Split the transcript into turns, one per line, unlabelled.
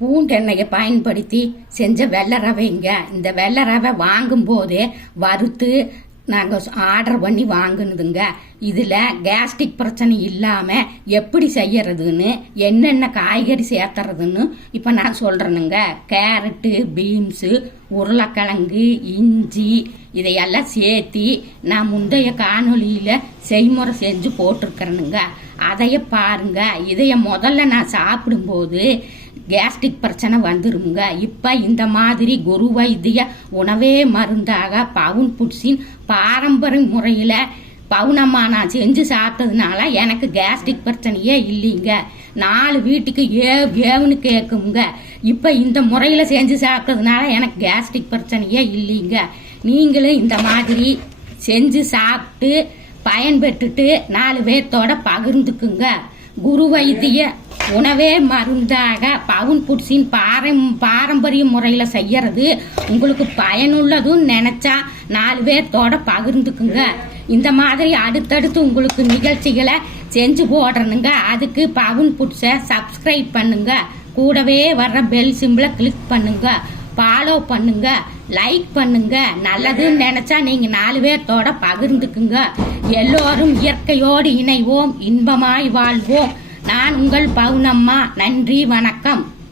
பூண்டெண்ணெயை பயன்படுத்தி செஞ்ச வெள்ளை ரவைங்க இந்த வெள்ளை ரவை வாங்கும்போதே வறுத்து நாங்கள் ஆர்டர் பண்ணி வாங்கினதுங்க. இதில் கேஸ்ட்ரிக் பிரச்சனை இல்லாமல் எப்படி செய்யறதுன்னு என்னென்ன காய்கறி சேர்த்துறதுன்னு இப்போ நான் சொல்கிறேனுங்க கேரட்டு பீன்ஸு உருளைக்கிழங்கு இஞ்சி இதையெல்லாம் சேர்த்தி நான் முந்தைய காணொலியில் செய்முறை செஞ்சு போட்டிருக்கிறேனுங்க. அதைய பாருங்க. இதைய முதல்ல நான் சாப்பிடும்போது கேஸ்ட்ரிக் பிரச்சனை வந்துருங்க இப்போ இந்த மாதிரி குரு வைத்திய உணவே மருந்தாக பவுன் புட்ஸின் பாரம்பரிய முறையில் பவுனம்மா நான் செஞ்சு சாப்பிட்டதுனால எனக்கு கேஸ்ட்ரிக் பிரச்சனையே இல்லைங்க. நாலு வீட்டுக்கு ஏ ஏவுன்னு கேட்குங்க இப்போ இந்த முறையில் செஞ்சு சாப்பிட்டதுனால எனக்கு கேஸ்ட்ரிக் பிரச்சனையே இல்லைங்க. நீங்களும் இந்த மாதிரி செஞ்சு சாப்பிட்டு பயன்பெற்றுட்டு நாலு பேர்த்தோட பகிர்ந்துக்குங்க. குரு வைத்திய உணவே மருந்தாக பவுன் புட்ஸின் பாரம் பாரம்பரிய முறையில் செய்யறது உங்களுக்கு பயனுள்ளதும் நினைச்சா நாலு பேர்த்தோட பகிர்ந்துக்குங்க. இந்த மாதிரி அடுத்தடுத்து உங்களுக்கு நிகழ்ச்சிகளை செஞ்சு போடுறனுங்க அதுக்கு பவுன் புட்ஸை சப்ஸ்கிரைப் பண்ணுங்க. கூடவே வர்ற பெல் சிம்பிளை கிளிக் பண்ணுங்க. ஃபாலோ பண்ணுங்க லைக் பண்ணுங்க. நல்லதுன்னு நினைச்சா நீங்க நாலு பேர்த்தோட பகிர்ந்துக்குங்க. எல்லோரும் இயற்கையோடு இணைவோம் இன்பமாய் வாழ்வோம். நான் உங்கள் பவுனம்மா. நன்றி வணக்கம்.